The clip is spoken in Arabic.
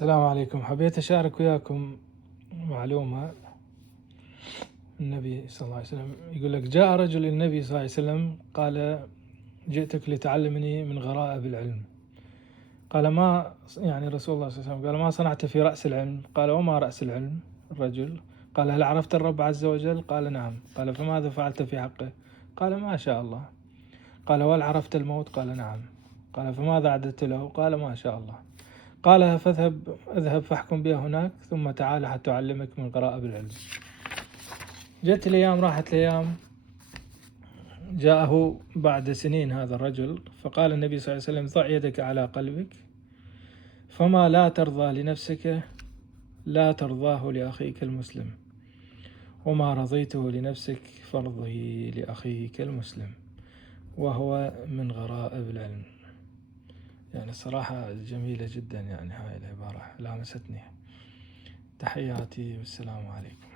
السلام عليكم. حبيت أشارك وياكم معلومة. النبي صلى الله عليه وسلم يقول لك: جاء رجل النبي صلى الله عليه وسلم قال: جئتك لتعلمني من غرائب العلم. قال: ما يعني رسول الله صلى الله عليه وسلم قال: ما صنعت في رأس العلم؟ قال: وما رأس العلم؟ الرجل قال: هل عرفت الرب عز وجل؟ قال: نعم. قال: فماذا فعلت في حقه؟ قال: ما شاء الله. قال: وهل عرفت الموت؟ قال: نعم. قال: فماذا أعددت له؟ قال: ما شاء الله. قال: اذهب فاحكم بها هناك، ثم تعال حتى أعلمك من غرائب العلم. جت الأيام، راحت الأيام، جاءه بعد سنين هذا الرجل، فقال النبي صلى الله عليه وسلم: ضع يدك على قلبك، فما لا ترضى لنفسك لا ترضاه لأخيك المسلم، وما رضيته لنفسك فارضه لأخيك المسلم، وهو من غرائب العلم. يعني الصراحة جميلة جدا، يعني هاي العبارة لامستني. تحياتي والسلام عليكم.